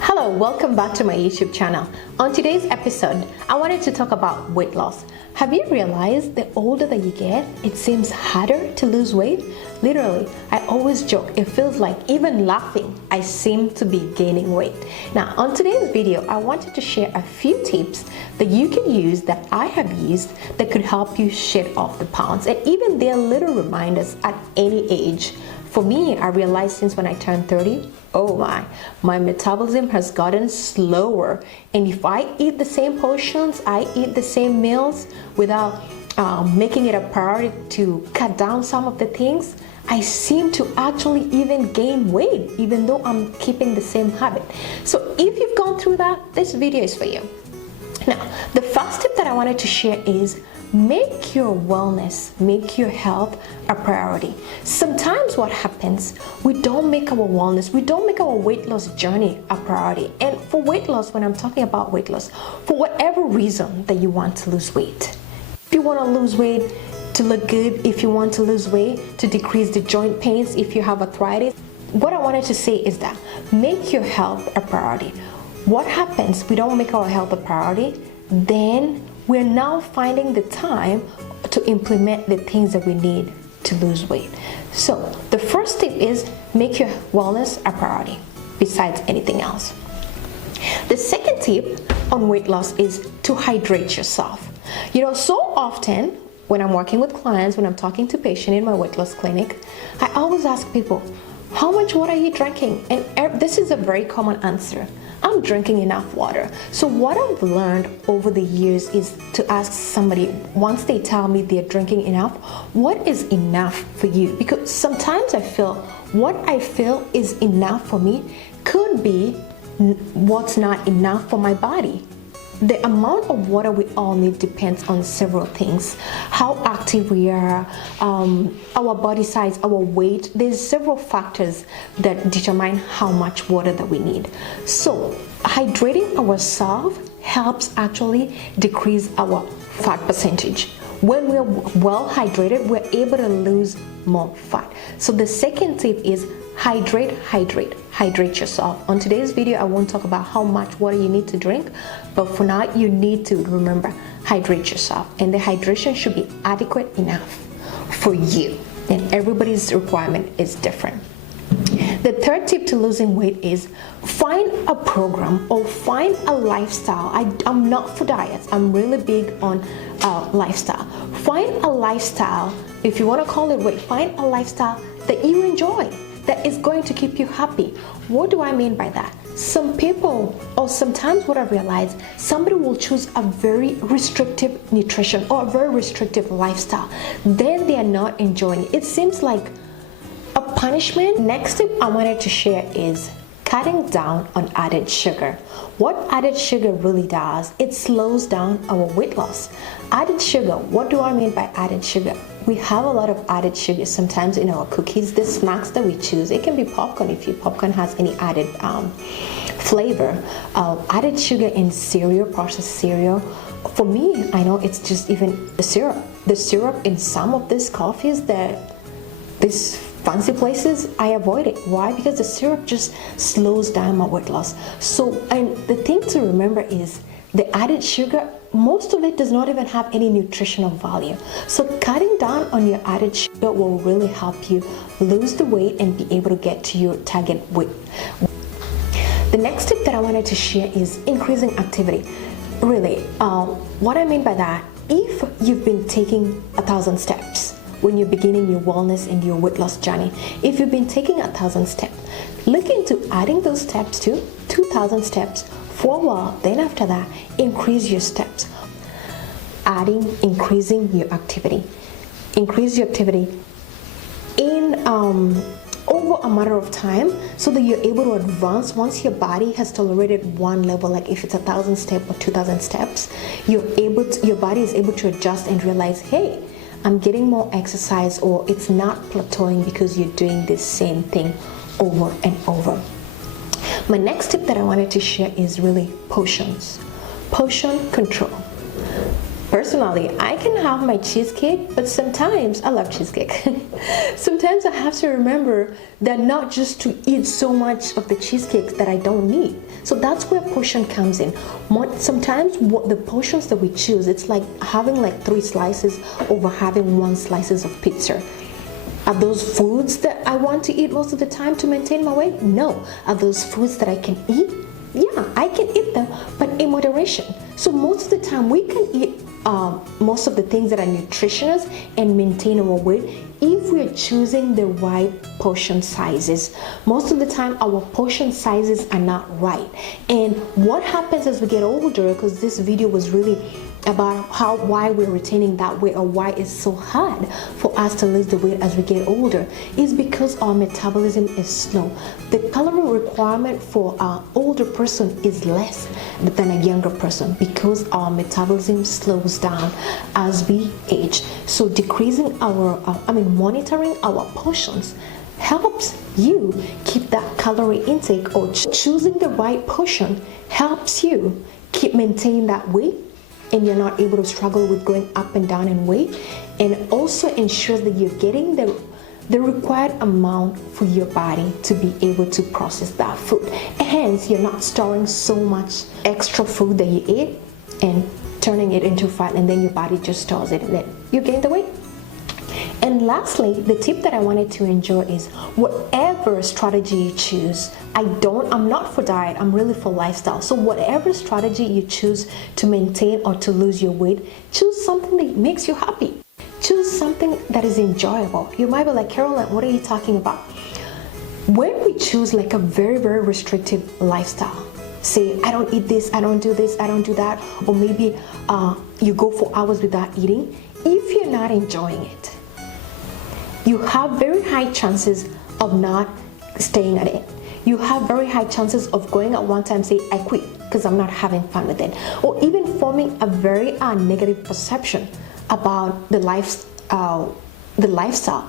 Hello, welcome back to my YouTube channel. On today's episode, I wanted to talk about weight loss. Have you realized the older that you get, it seems harder to lose weight? Literally, I always joke, it feels like even laughing, I seem to be gaining weight. Now, on today's video, I wanted to share a few tips that you can use, that I have used, that could help you shed off the pounds. And even they're little reminders at any age. For me, I realized since when I turned 30, oh my metabolism has gotten slower. And if I eat the same portions, I eat the same meals without making it a priority to cut down some of the things, I seem to actually even gain weight, even though I'm keeping the same habit. So if you've gone through that, this video is for you. Now, the first tip that I wanted to share is make your wellness, make your health a priority. Sometimes what happens, we don't make our wellness, we don't make our weight loss journey a priority. And for weight loss, when I'm talking about weight loss, for whatever reason that you want to lose weight. If you want to lose weight to look good, if you want to lose weight to decrease the joint pains, if you have arthritis, what I wanted to say is that make your health a priority. What happens, we don't make our health a priority, then we're now finding the time to implement the things that we need to lose weight. So the first tip is make your wellness a priority besides anything else. The second tip on weight loss is to hydrate yourself. You know, so often when I'm working with clients, when I'm talking to patients in my weight loss clinic, I always ask people, how much water are you drinking? And this is a very common answer. I'm drinking enough water. So what I've learned over the years is to ask somebody, once they tell me they're drinking enough, what is enough for you? Because sometimes I feel what I feel is enough for me could be what's not enough for my body. The amount of water we all need depends on several things. How active we are, our body size, our weight. There's several factors that determine how much water that we need. So hydrating ourselves helps actually decrease our fat percentage. When we're well hydrated, we're able to lose more fat. So the second tip is hydrate yourself. On today's video, I won't talk about how much water you need to drink, but for now, you need to remember, hydrate yourself. And the hydration should be adequate enough for you. And everybody's requirement is different. The third tip to losing weight is find a program or find a lifestyle. I'm not for diets. I'm really big on lifestyle. Find a lifestyle, if you want to call it weight, find a lifestyle that you enjoy, that is going to keep you happy. What do I mean by that? Some people, or sometimes what I realize, somebody will choose a very restrictive nutrition or a very restrictive lifestyle. Then they are not enjoying it. It seems like a punishment. Next tip I wanted to share is cutting down on added sugar. What added sugar really does, it slows down our weight loss. Added sugar, what do I mean by added sugar? We have a lot of added sugar sometimes in our cookies, the snacks that we choose. It can be popcorn if your popcorn has any added flavor. Added sugar in cereal, processed cereal. For me, I know it's just even the syrup. The syrup in some of these coffees that these fancy places, I avoid it. Why? Because the syrup just slows down my weight loss. So, and the thing to remember is the added sugar, most of it does not even have any nutritional value. So cutting down on your added sugar will really help you lose the weight and be able to get to your target weight. The next tip that I wanted to share is increasing activity. Really, what I mean by that, if you've been taking 1,000 steps, when you're beginning your wellness and your weight loss journey, if you've been taking 1,000 steps, look into adding those steps to 2,000 steps for a while. Then after that, increase your steps. Increasing your activity. Increase your activity in over a matter of time so that you're able to advance. Once your body has tolerated one level, like if it's 1,000 steps or 2,000 steps, your body is able to adjust and realize, hey, I'm getting more exercise, or it's not plateauing because you're doing the same thing over and over. My next tip that I wanted to share is really portions. Portion control. Personally, I can have my cheesecake, but sometimes I love cheesecake. Sometimes I have to remember that not just to eat so much of the cheesecake that I don't need. So that's where portion comes in. Sometimes what the portions that we choose, it's like having like 3 slices over having 1 slices of pizza. Are those foods that I want to eat most of the time to maintain my weight? No. Are those foods that I can eat? Yeah, I can eat them, but in moderation. So most of the time we can eat most of the things that are nutritious and maintain our weight if we're choosing the right portion sizes. Most of the time our portion sizes are not right. And what happens as we get older, because this video was really about why we're retaining that weight, or why it's so hard for us to lose the weight as we get older, is because our metabolism is slow. The calorie requirement for an older person is less than a younger person because our metabolism slows down as we age. So decreasing monitoring our portions helps you keep that calorie intake, or choosing the right portion helps you keep maintaining that weight, and you're not able to struggle with going up and down in weight, and also ensures that you're getting the required amount for your body to be able to process that food. And hence, you're not storing so much extra food that you eat and turning it into fat, and then your body just stores it and then you gain the weight. And lastly, the tip that I wanted to enjoy is whatever strategy you choose. I'm not for diet, I'm really for lifestyle. So whatever strategy you choose to maintain or to lose your weight, choose something that makes you happy. Choose something that is enjoyable. You might be like, Caroline, what are you talking about? When we choose like a very, very restrictive lifestyle, say, I don't eat this, I don't do this, I don't do that, or maybe you go for hours without eating, if you're not enjoying it, you have very high chances of not staying at it. You have very high chances of going at one time, say, I quit because I'm not having fun with it, or even forming a very negative perception about the lifestyle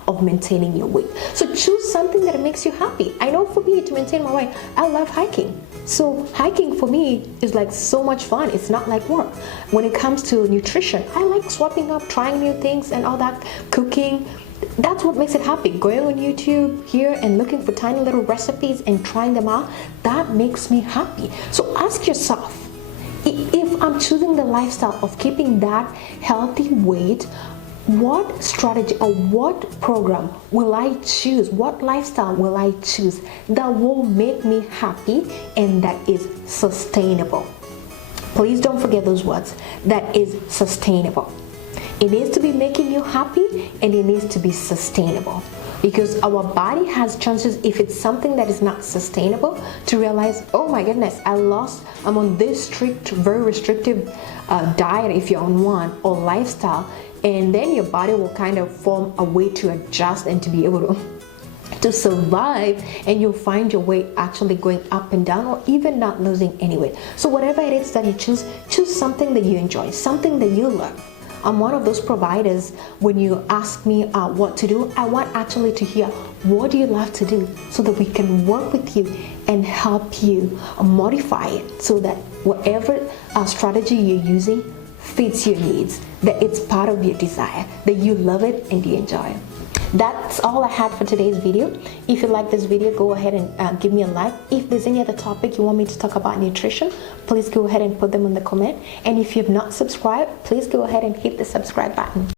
of maintaining your weight. So choose something that makes you happy. I know for me, to maintain my weight, I love hiking. So hiking for me is like so much fun. It's not like work. When it comes to nutrition, I like swapping up, trying new things and all that, cooking. That's what makes it happy. Going on YouTube here and looking for tiny little recipes and trying them out, that makes me happy. So ask yourself, if I'm choosing the lifestyle of keeping that healthy weight, what strategy or what program will I choose? What lifestyle will I choose that will make me happy and that is sustainable? Please don't forget those words. That is sustainable. It needs to be making you happy, and it needs to be sustainable, because our body has chances, if it's something that is not sustainable, to realize, oh my goodness, I'm on this strict, very restrictive diet, if you're on one, or lifestyle, and then your body will kind of form a way to adjust and to be able to survive, and you'll find your weight actually going up and down, or even not losing any weight. So whatever it is that you choose something that you enjoy, something that you love. I'm one of those providers. When you ask me what to do, I want actually to hear, what do you love to do, so that we can work with you and help you modify it so that whatever strategy you're using fits your needs, that it's part of your desire, that you love it and you enjoy it. That's all I had for today's video. If you like this video, go ahead and give me a like. If there's any other topic you want me to talk about nutrition, please go ahead and put them in the comment. And if you've not subscribed, please go ahead and hit the subscribe button.